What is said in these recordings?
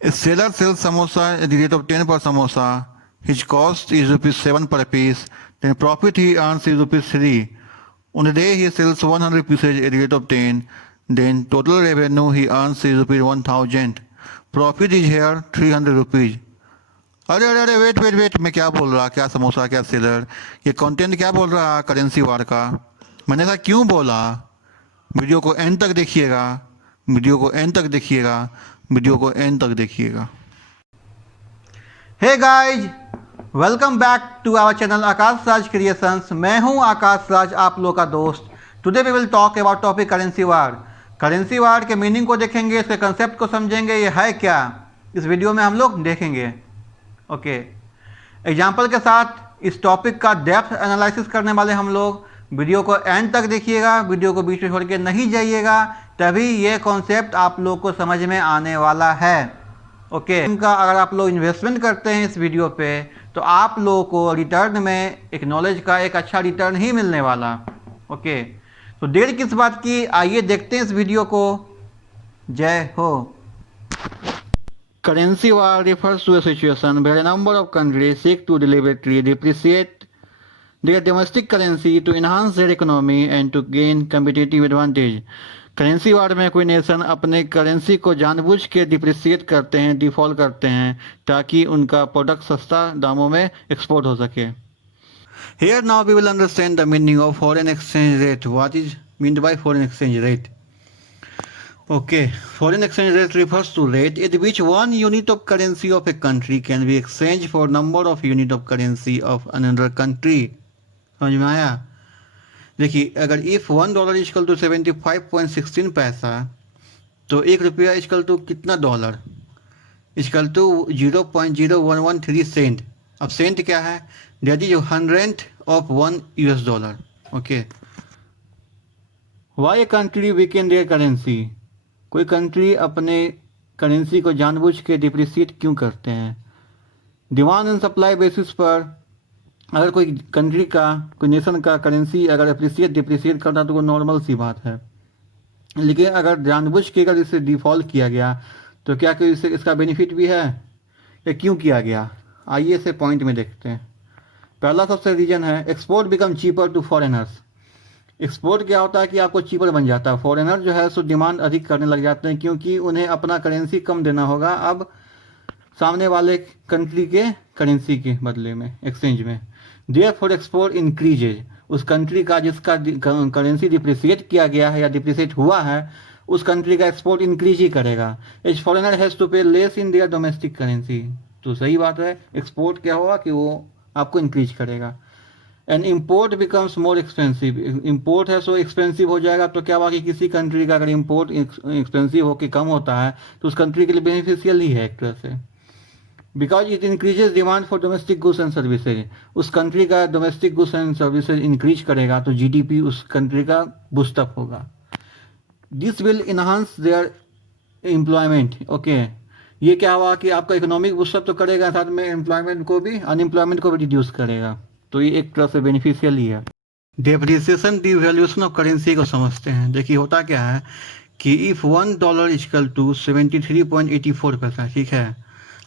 A seller sells samosa at the rate of 10 per samosa. His cost is rupees 7 per piece. Then profit he earns is rupees 3. On the day he sells 100 pieces at the rate of 10. Then total revenue he earns is rupees 1000. Profit is here 300 rupees. अरे अरे अरे wait wait wait, मैं क्या बोल रहा, क्या समोसा क्या seller, ये कंटेंट क्या बोल रहा करेंसी वार का। मैंने ऐसा क्यों बोला? वीडियो को एंड तक देखिएगा, वीडियो को एंड तक देखिएगा, वीडियो को एंड तक देखिएगा। Hey guys, welcome back to our channel Aakash Raj creations. मैं हूं आकाश राज, आप लोग का दोस्त। Today we will talk about topic currency war. Currency war के मीनिंग को देखेंगे, इसके कंसेप्ट को समझेंगे, ये है क्या, इस वीडियो में हम लोग देखेंगे। ओके, एग्जाम्पल के साथ इस टॉपिक का डेप्थ एनालिसिस करने वाले हम लोग। वीडियो को एंड तक देखिएगा, वीडियो को बीच में छोड़ के नहीं जाइएगा, तभी ये कॉन्सेप्ट आप लोग को समझ में आने वाला है। ओके, इनका अगर आप लोग इन्वेस्टमेंट करते हैं इस वीडियो पे, तो आप लोगों को रिटर्न में एक नॉलेज का एक अच्छा रिटर्न ही मिलने वाला। ओके, तो देर किस बात की, आइए देखते हैं इस वीडियो को। जय हो। Currency war refers to a situation where a number of countries seek to deliberately depreciate their domestic currency to enhance their economy and to gain competitive advantage. Currency war में कोई नेशन अपने currency को जानबूझ के depreciate करते हैं, default करते हैं, ताकि उनका प्रोडक्ट सस्ता दामों में एक्सपोर्ट हो सके। Here now we will understand the meaning of foreign exchange rate. What is meant by foreign exchange rate? Okay, foreign exchange rate refers to rate at which one unit of currency of a country can be exchanged for number of unit of currency of another country. समझ में आया? देखिए, अगर if $1 equal to 75.16 paisa, तो ₹1 equal to कितना dollar, equal to 0.0113 cent. अब cent क्या है? That is 100th of $1। Okay, why a country weakened their currency. कोई कंट्री अपने करेंसी को जानबूझ के डिप्रिसिएट क्यों करते हैं? डिमांड एंड सप्लाई बेसिस पर अगर कोई कंट्री का, कोई नेशन का करेंसी अगर अप्रिसिएट डिप्रिसिएट करता तो वो नॉर्मल सी बात है। लेकिन अगर जानबूझ के अगर इसे डिफॉल्ट किया गया, तो क्या कोई इससे इसका बेनिफिट भी है या क्यों किया गया? आइए इसे पॉइंट में देखते हैं। पहला सबसे रीजन है export become cheaper to foreigners. Export क्या होता है कि आपको चीपर बन जाता है। फॉरेनर जो है सो डिमांड अधिक करने लग जाते हैं, क्योंकि उन्हें अपना करेंसी कम देना होगा अब सामने वाले कंट्री के करेंसी के बदले में, एक्सचेंज में। Therefore export increases. उस कंट्री का जिसका करेंसी डिप्रिसिएट किया गया है या डिप्रिसिएट हुआ है, उस कंट्री का एक्सपोर्ट इंक्रीज ही करेगा। As foreigner has to pay less in their domestic currency. तो सही बात है, एक्सपोर्ट क्या होगा कि वो आपको इंक्रीज करेगा। And import becomes more expensive. Import है सो एक्सपेंसिव हो जाएगा, तो क्या हुआ कि किसी कंट्री का अगर इम्पोर्ट एक्सपेंसिव होकर कम होता है, तो उस कंट्री के लिए बेनिफिशियल ही है एक तरह से, because it increases demand for domestic goods and services. उस कंट्री का domestic goods and services increase करेगा, तो जीडीपी उस कंट्री का बूस्टअप होगा। This will enhance there employment. Okay, ये क्या हुआ कि आपका इकोनॉमिक बूस्टअप तो करेगा, साथ में एम्प्लॉयमेंट को भी, अनएम्प्लॉयमेंट को भी रिड्यूस करेगा, तो ये एक तरह से बेनिफिशियल ही है। डेप्रिसिएशन डिवैल्यूएशन ऑफ करेंसी को समझते हैं। देखिए, होता क्या है कि इफ $1 इक्वल टू 73.84 पैसा, ठीक है,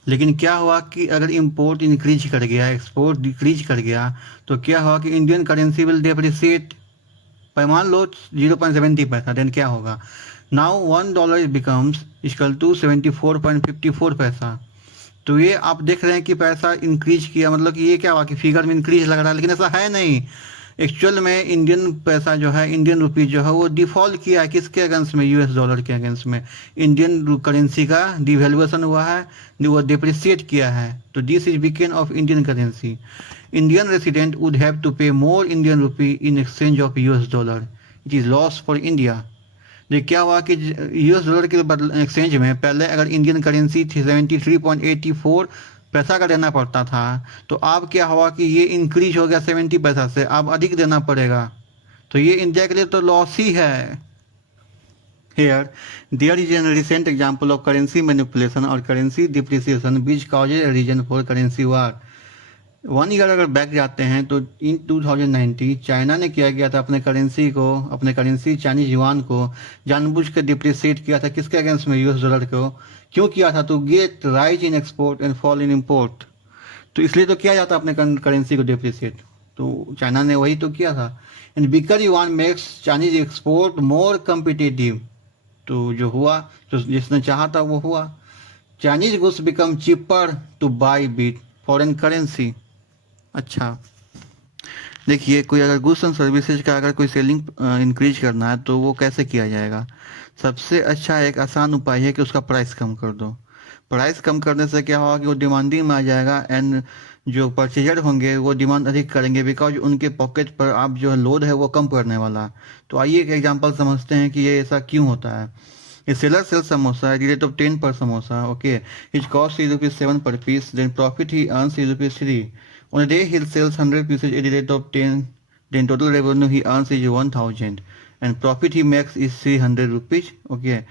लेकिन क्या हुआ कि अगर इंपोर्ट इंक्रीज कर गया, एक्सपोर्ट डिक्रीज कर गया, तो क्या हुआ कि इंडियन करेंसी विल डेप्रिसिएट मान लो 0.70 पैसा। देन क्या होगा? नाउ $1 बिकम्स इक्वल टू 74.54 पैसा। तो ये आप देख रहे हैं कि पैसा इंक्रीज किया, मतलब कि ये क्या हुआ कि फिगर में इंक्रीज लग रहा है, लेकिन ऐसा है नहीं। एक्चुअल में इंडियन पैसा जो है, इंडियन रुपीज जो है, वो डिफॉल्ट किया है किसके अगेंस्ट में? US डॉलर के अगेंस्ट में। इंडियन करेंसी का डिवेल्युएशन हुआ है, वो डिप्रिसिएट किया है, तो this is weakened of Indian currency. Indian resident would have to pay more Indian rupee in exchange of US dollar. It is loss for India. देखिए, क्या हुआ कि US डॉलर के एक्सचेंज में पहले अगर इंडियन करेंसी थी 73.84 पैसा का देना पड़ता था, तो अब क्या हुआ कि ये इंक्रीज हो गया 70 पैसा से, अब अधिक देना पड़ेगा, तो ये इंडिया के लिए तो लॉस ही है। Here there is an recent example of currency manipulation और currency depreciation which causes a reason for currency war. 1 year अगर बैक जाते हैं तो इन 2019 चाइना ने क्या किया था, अपने करेंसी चाइनीज युआन को जानबूझ कर डिप्रिसिएट किया था। किसके अगेंस्ट में? यूएस डॉलर को। क्यों किया था? तो get rise in export and fall in import. तो इसलिए तो किया जाता अपने करेंसी को डिप्रिसिएट। तो चाइना ने वही तो किया था। And beaker yuan makes Chinese export more competitive. तो जो हुआ, तो जिसने चाहा था वो हुआ। Chinese goods become cheaper two by with foreign currency. अच्छा, देखिए, कोई अगर गुड्स एंड सर्विसेज का अगर कोई सेलिंग इंक्रीज करना है तो वो कैसे किया जाएगा? सबसे अच्छा एक आसान उपाय है कि उसका प्राइस कम कर दो। प्राइस कम करने से क्या होगा कि वो डिमांडिंग में आ जाएगा एंड जो परचेजर होंगे वो डिमांड अधिक करेंगे, बिकॉज उनके पॉकेट पर आप जो है लोड है वो कम पड़ने वाला। तो आइए एक एग्जांपल समझते हैं कि ये ऐसा क्यों होता है। A seller sells samosa at the rate of 10 per samosa, okay. His cost is rupees 7 per piece, then profit he earns is rupees 3. On a day he sells 100 pieces at the rate of 10, then total revenue he earns is 1000 and profit he makes is 300 rupees, okay.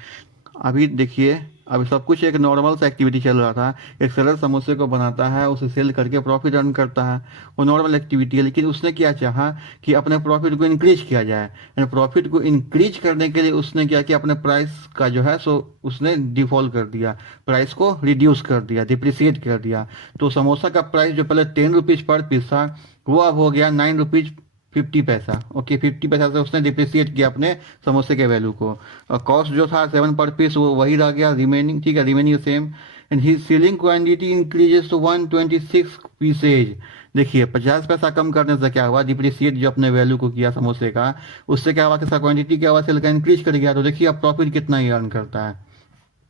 अभी देखिए, अभी सब कुछ एक normal सा activity चल रहा था। एक सेलर समोसे को बनाता है, उसे सेल करके प्रॉफिट अर्न करता है, वो नॉर्मल एक्टिविटी है। लेकिन उसने क्या चाहा कि अपने प्रॉफिट को इंक्रीज किया जाए, एंड प्रॉफिट को इंक्रीज करने के लिए उसने क्या किया, अपने प्राइस का जो है सो उसने डिफॉल्ट कर दिया, प्राइस को रिड्यूस कर दिया, डिप्रिसिएट कर दिया। तो समोसा का प्राइस जो पहले 10 रुपीज़ पर पीस था वो अब हो गया 9 रुपीज़ 50 पैसा, ओके। 50 पैसा से उसने डिप्रिसिएट किया अपने समोसे के वैल्यू को। और कॉस्ट जो था 7 पर पीस वो वही रह गया, रिमेनिंग, ठीक है, remaining same. And he selling quantity increases to 126 pieces. देखिए, 50 पैसा कम करने से क्या हुआ, डिप्रिसिएट जो अपने वैल्यू को किया समोसे का, उससे क्या हुआ कि इसका क्वांटिटी क्या हुआ, सेल का इंक्रीज कर गया। तो देखिए अब प्रॉफिट कितना ही अर्न करता है।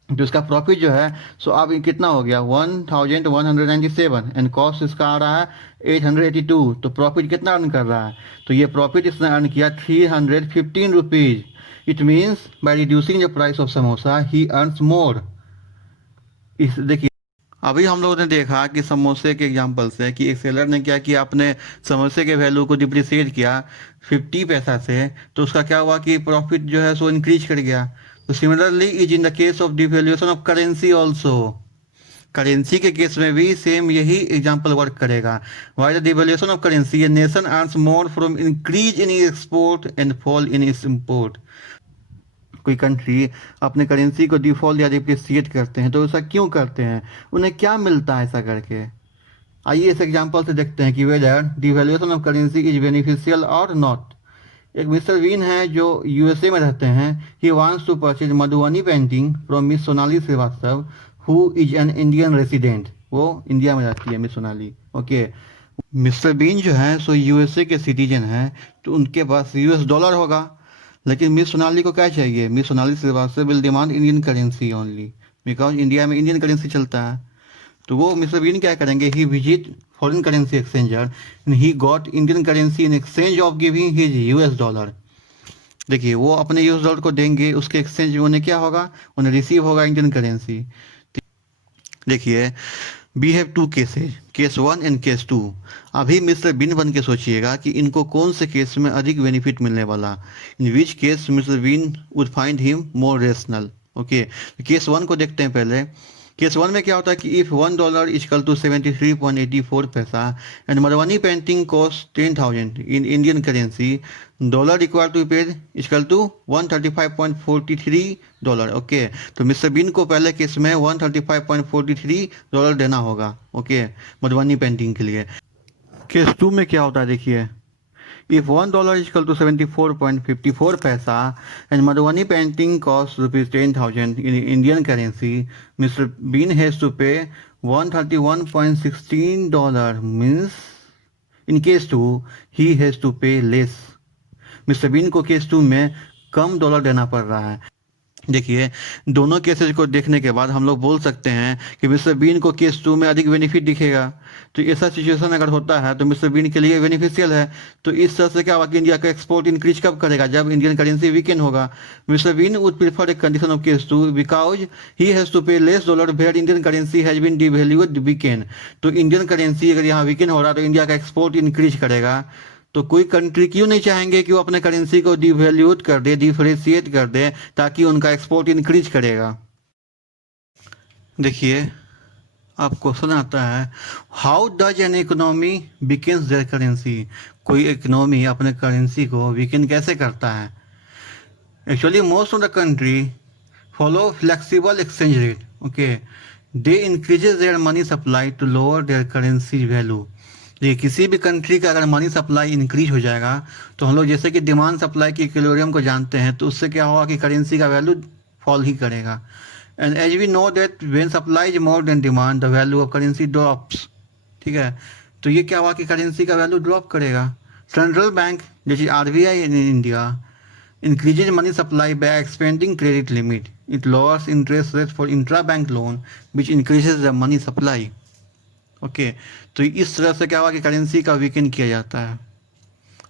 तो इसका प्रॉफिट जो है सो अब कितना हो गया, 1197 एंड कॉस्ट इसका आ रहा है 882। तो प्रॉफिट कितना अर्न कर रहा है? तो ये प्रॉफिट इसने अर्न किया 315 rupees. It means by reducing the price of samosa he earns more. इस देखिए, अभी हम लोगों ने देखा कि समोसे के एग्जांपल से कि एक सेलर ने क्या किया, अपने समोसे के वैल्यू को डिप्रिसिएट किया 50 पैसा से, तो उसका क्या हुआ कि प्रॉफिट जो है सो इंक्रीज कर गया। तो similarly is in the case of devaluation of currency also. Currency के केस में भी सेम यही एग्जांपल वर्क करेगा। Why the devaluation of currency a nation earns more from increase in export and fall in its import. कोई country अपने currency को default या depreciate करते हैं तो ऐसा क्यों करते हैं, उन्हें क्या मिलता है ऐसा करके? आइए इस एग्जांपल से देखते हैं कि whether devaluation of currency is beneficial और नॉट। एक मिस्टर बीन है जो यूएसए में रहते हैं। He wants to purchase Madhubani painting from Miss Sonali Shrivastava who is an Indian resident. वो इंडिया में रहती है Miss Sonali, okay. Mister Bean जो है सो यूएसए के सिटीजन हैं, तो उनके पास यूएस डॉलर होगा। लेकिन मिस सोनाली को क्या चाहिए? Miss Sonali Srivastava will demand Indian currency only, because India में इंडियन करेंसी चलता है। तो वो मिस्टर बीन क्या करेंगे, he visit foreign currency exchanger and he got Indian currency in exchange of giving his US dollar. देखिए, वो अपने यूएस डॉलर को देंगे, उसके एक्सचेंज में उन्हें क्या होगा, उन्हें रिसीव होगा इंडियन करेंसी। देखिए, we have two cases, case 1 and case 2। अभी मिस्टर बीन बन के सोचिएगा कि इनको कौन से केस में अधिक बेनिफिट मिलने वाला। In which case mister bean would find him more rational, okay. Case 1 को देखते हैं पहले। केस 1 में क्या होता है कि if $1 equal to 73.84 paisa and Madhubani painting cost 10,000 in Indian currency, dollar required to paid equal to $135.43, okay. तो मिस्टर बीन को पहले केस में $135.43 देना होगा, ओके, मधुबनी पेंटिंग के लिए। केस 2 में क्या होता है देखिए, if $1 is equal to 74.54 paisa and Madhubani painting costs rupees 10,000 in Indian currency, Mr. Bean has to pay $131.16, means in case 2 he has to pay less. Mr. Bean को case 2 में कम dollar देना पड़ रहा है। देखिए, दोनों केसेस को देखने के बाद हम लोग बोल सकते हैं कि मिस्टर बीन को केस 2 में अधिक बेनिफिट दिखेगा। तो ऐसा सिचुएशन अगर होता है तो मिस्टर बीन के लिए बेनिफिशियल है। तो इस तरह से क्या होगा कि इंडिया का एक्सपोर्ट इंक्रीज कब करेगा, जब इंडियन करेंसी वीकेंड होगा। Mister bean would prefer a condition of case 2 because he has to pay less dollar where Indian currency has been devalued weakened. तो इंडियन करेंसी अगर यहाँ वीकेंड हो रहा है तो इंडिया का एक्सपोर्ट इंक्रीज करेगा। तो कोई कंट्री क्यों नहीं चाहेंगे कि वो अपने करेंसी को डिवैल्यूट कर दे, डिफरेंशिएट कर दे, ताकि उनका एक्सपोर्ट इंक्रीज करेगा। देखिए, अब क्वेश्चन आता है, how does an economy weakens their currency? कोई इकोनॉमी अपने करेंसी को वीकेन कैसे करता है? Actually most of the country follow flexible exchange rate. Okay, they increases their money supply to lower their currency value. देखिए, किसी भी कंट्री का अगर मनी सप्लाई इंक्रीज हो जाएगा तो हम लोग जैसे कि डिमांड सप्लाई की इक्विलिब्रियम को जानते हैं, तो उससे क्या होगा कि करेंसी का वैल्यू फॉल ही करेगा. And as we know that when supply is more than demand the value of currency drops. ठीक है, तो ये क्या हुआ कि करेंसी का वैल्यू ड्रॉप करेगा. सेंट्रल बैंक जैसे RBI in India increases money supply by expanding credit limit. It lowers interest rates for intra-bank loan, which increases the money supply. Okay, तो इस तरह से क्या हुआ कि करेंसी का वीकेंड किया जाता है.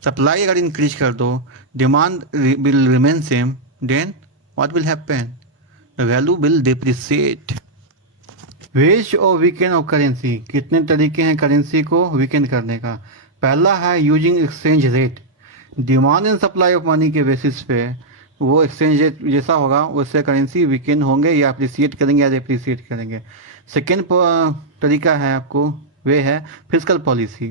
सप्लाई अगर इंक्रीज कर दो, demand will remain same, then what will happen? The value will depreciate. Ways और वीकेंड ऑफ करेंसी. कितने तरीके हैं करेंसी को वीकेंड करने का? पहला है using exchange rate. Demand and supply of money के बेसिस पे वो एक्सचेंज रेट जैसा होगा उससे करेंसी वीकेंड होंगे या अप्रिसिएट करेंगे या डिप्रिसिएट करेंगे. सेकेंड तरीका है आपको, वे है fiscal policy.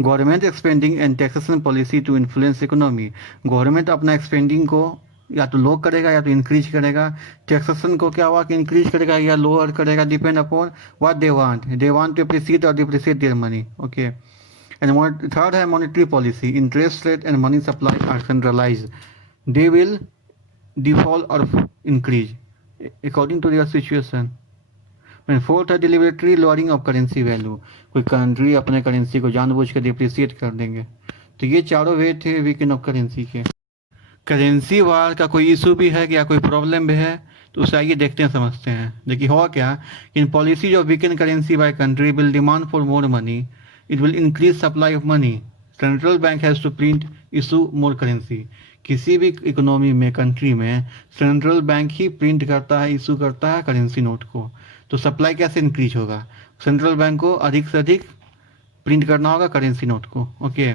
Government expending and taxation policy to influence economy. Government अपना एक्सपेंडिंग को या तो लो करेगा या तो इंक्रीज करेगा. टैक्सेशन को क्या हुआ कि इंक्रीज करेगा या लोअर करेगा, depend upon what they want to appreciate और depreciate their money. Okay, and third है monetary policy. Interest rate and money supply are centralized. They will default और increase according to their situation. And fourth है deliberately lowering of currency value. कोई country अपने currency को जानबूझ के depreciate कर देंगे. तो ये चारों वे थे वीकेंड ऑफ करेंसी के. करेंसी वार का कोई इशू भी है या कोई प्रॉब्लम भी है, तो उसे आइए देखते हैं, समझते हैं. देखिए हुआ क्या, in policy of weakened currency by country will demand for more money. It will increase supply of money. Central bank has to print issue more currency. किसी भी इकोनॉमी में, कंट्री में सेंट्रल बैंक ही प्रिंट करता है, issue करता है currency note को. तो सप्लाई कैसे इंक्रीज होगा? सेंट्रल बैंक को अधिक से अधिक प्रिंट करना होगा करेंसी नोट को. Okay,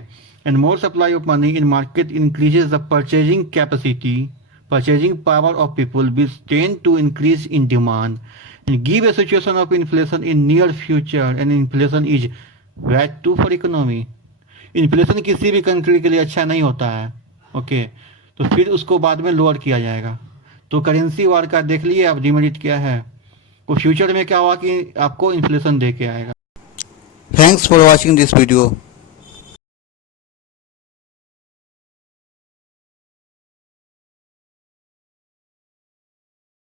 and more supply of money in market increases the purchasing capacity, purchasing power of people which tend to increase in demand and give a situation of inflation in near future, and inflation is bad too for economy. Inflation किसी भी country के लिए अच्छा नहीं होता है. Okay, तो फिर उसको बाद में लोअर किया जाएगा. तो करेंसी वार का देख लिए आप डिमेरिट क्या है, वो फ्यूचर में क्या हुआ कि आपको इन्फ्लेशन दे के आएगा. Thanks for watching this video.